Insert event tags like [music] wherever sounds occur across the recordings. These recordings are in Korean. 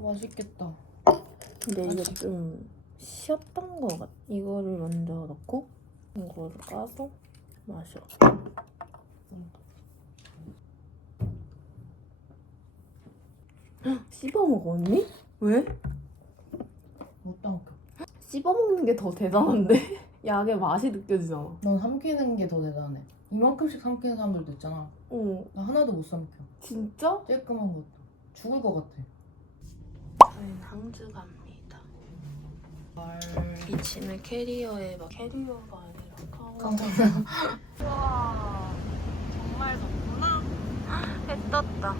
맛있겠다. 근데 이게 좀 쉬었던 거 같아. 이거를 먼저 넣고 이거를 까서 마셔. 헉, 씹어 먹어 언니? 왜? 못 담겨. 씹어 먹는 게 더 대단한데? [laughs] 약의 맛이 느껴지잖아. 넌 삼키는 게 더 대단해. 이만큼씩 삼키는 사람들도 있잖아. 어, 나 하나도 못 삼켜. 진짜? 쬐끔한 것도. 죽을 것 같아. 항주 갑니다. 이 짐을 캐리어에 막 캐리어가 아니라. 감사합니다. [laughs] 와 정말 덥구나. 해 떴다.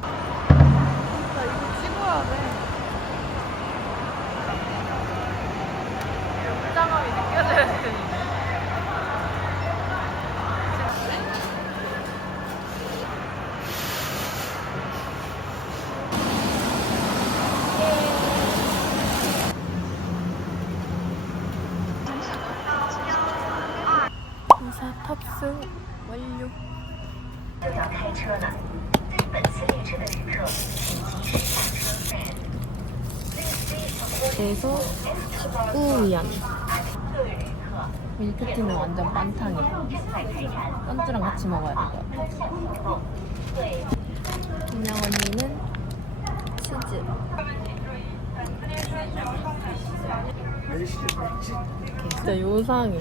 나 이거 찍어야 돼. 웅장함이 느껴져야 되 기차 탑승 완료. 그래서 19위안 밀크티는 완전 빵탕이야 빵주랑 같이 먹어야 될것 같아 그냥 언니는 치즈. 진짜 요상해.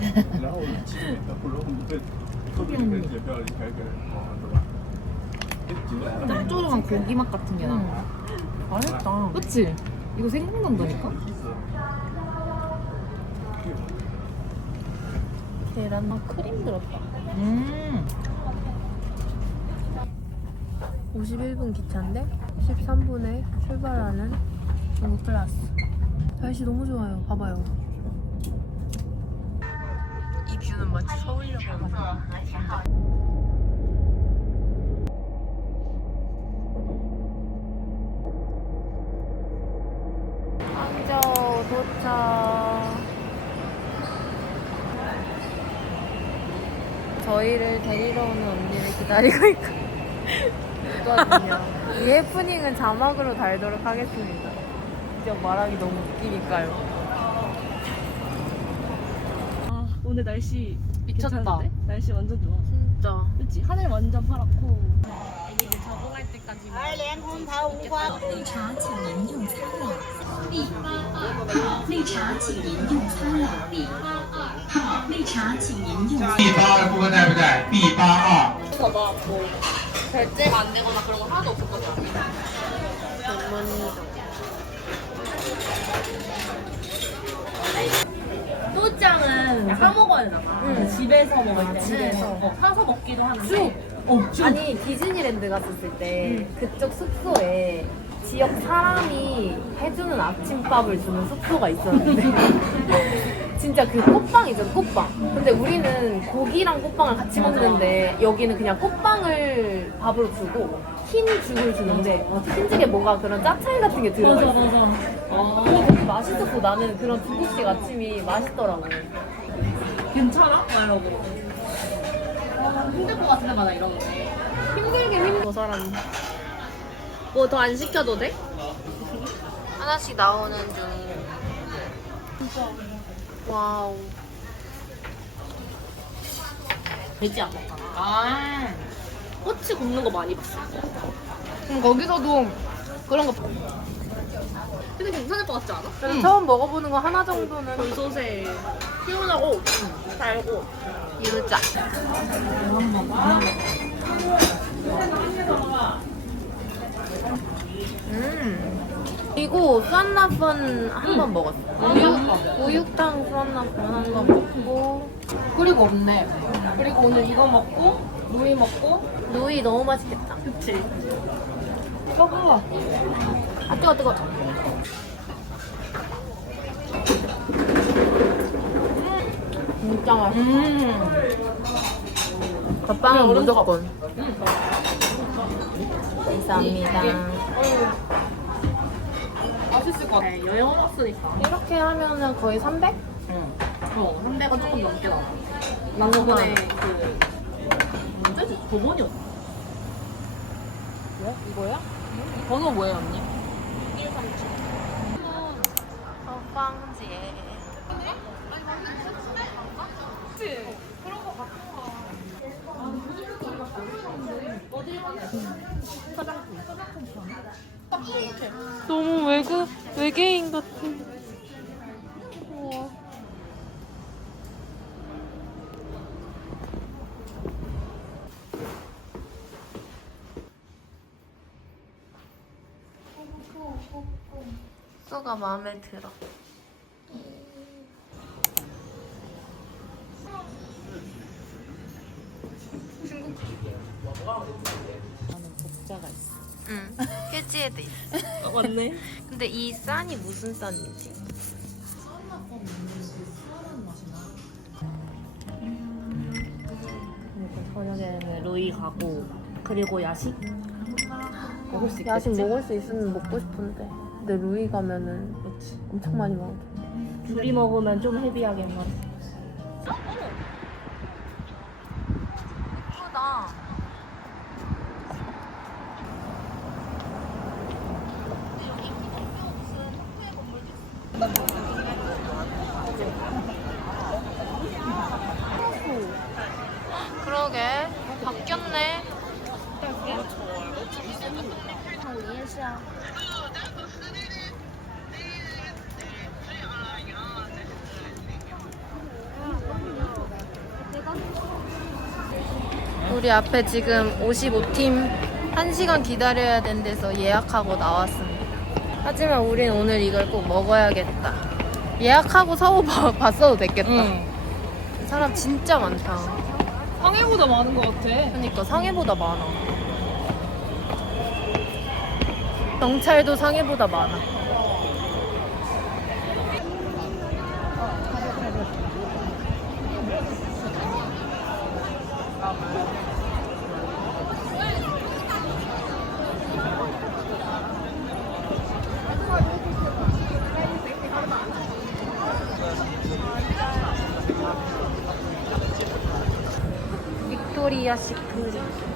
짭조름한 고기 맛 같은 게 나. 맛있다. 그치? 이거 생각난다니까? 계란 막 크림 들었다. 음. 51분 기차인데 13분에 출발하는 중국 플러스. 날씨 너무 좋아요. 봐봐요. 이 뷰는 마치 서울역이라고 저희를 데리러 오는 언니를 기다리고 있거든요. 이 해프닝은 자막으로 달도록 하겠습니다. 진짜 말하기 너무 웃기니까요. 아 오늘 날씨 미쳤다. 괜찮은데? 날씨 완전 좋아. 진짜. 그치? 하늘 완전 파랗고. 绿茶请您用餐了。第八二号绿茶请您用餐了。第八二号绿茶请您用餐。 B 八二部分在不在？B 八二。 결제가 안 되거나 그런 거 하나도 없었거든요. 소장은 사 먹어야 되잖아. 응. 집에서 먹을 때는 집에서. 어, 사서 먹기도 하는데. 어, 아니 디즈니랜드 갔었을 때 그쪽 숙소에 지역 사람이 해주는 아침밥을 주는 숙소가 있었는데 [laughs] 진짜 그 꽃빵이죠 꽃빵 근데 우리는 고기랑 꽃빵을 같이 먹는데 여기는 그냥 꽃빵을 밥으로 주고 흰 죽을 주는데 흰죽에 뭔가 그런 짜차이 같은 게 들어가 맞아 있어 맞아. 그거 되게 맛있었어 나는 그런 중국식 아침이 맛있더라고 괜찮아? 막 이러고. 아, 힘들 것 같은데 마나 이러는데. 힘들긴 힘들어 사람 뭐 더 안 시켜도 돼? 하나씩 나오는 중 와우 돼지 안 먹잖아. 아. 꼬치 굽는 거 많이 봤어. 음, 거기서도 그런 거 근데 괜찮을 것 같지 않아? 그래서 처음 먹어보는 거 하나 정도는 전소세. 시원하고 달고. 유자. 음. 그리고 수완라펀 한 번 먹었어. 우육, 우육탕 수완라펀 한 번 먹고 그리고 없네. 그리고 오늘 이거 먹고, 누이 먹고, 누이 너무 맛있겠다 그치? 떡어. 아 뜨거 뜨거 진짜 맛있어 음. 덮밥은 무조건 감사합니다 맛있을 것 같아. 여행 왔으니까. 이렇게 하면은 거의 300? 어, 300원 조금 넘게 나와. 나 저번에 그, 언제지? 저번이었어. 뭐야? 이거야? 번호 뭐예요 언니? 너무 외국 외계인 같아. 숙소가 마음에 들어. 복자가 있어. 응. 휴지에도 있어. 맞네. 근데 이 쌀이 무슨 쌀인지? 그러니까 저녁에는 루이 가고 그리고 야식 먹을 수 있겠지? 야식 먹을 수 있으면 먹고 싶은데. 근데 루이 가면은 그렇지. 엄청 많이 먹어. 둘이 먹으면 좀 헤비하겠만. 예쁘다. 그러게 바뀌었네. 우리 앞에 지금 55팀 1시간 기다려야 된 데서 예약하고 나왔습니다. 하지만 우린 오늘 이걸 꼭 먹어야겠다. 예약하고 사고 봐- 봤어도 됐겠다. 응. 사람 진짜 많다. 상해보다 많은 것 같아. 그러니까 상해보다 많아. 경찰도 상해보다 많아. 빅토리아 시크릿.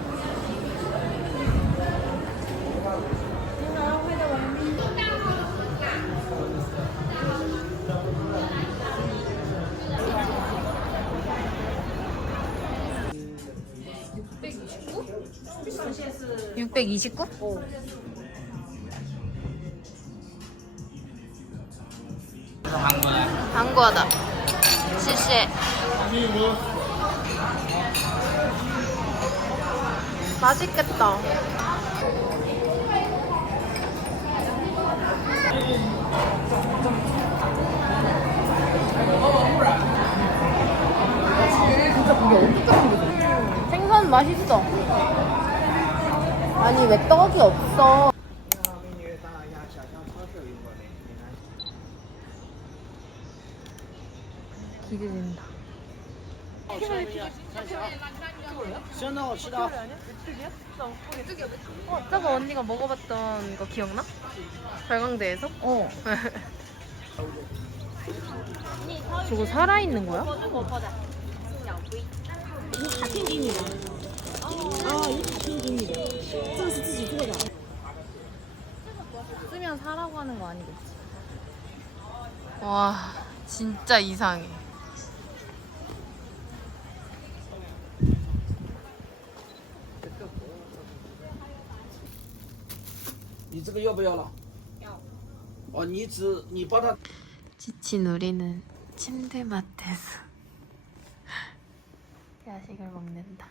(629) 어. 한국하다. 谢谢. 맛있겠다. 생선 맛있어. 아니 왜 떡이 없어? 기대된다. 어, 저거 언니가 먹어봤던 거 기억나? 발광대에서? 어. [laughs] 저거 살아있는 거야? 쓰면 사라고 하는 거 아니겠지? 와, 진짜 이상해. 你这个要不要了？要。哦，你只你帮他 지친 우리는 침대 맡에서 [laughs] 야식을 먹는다.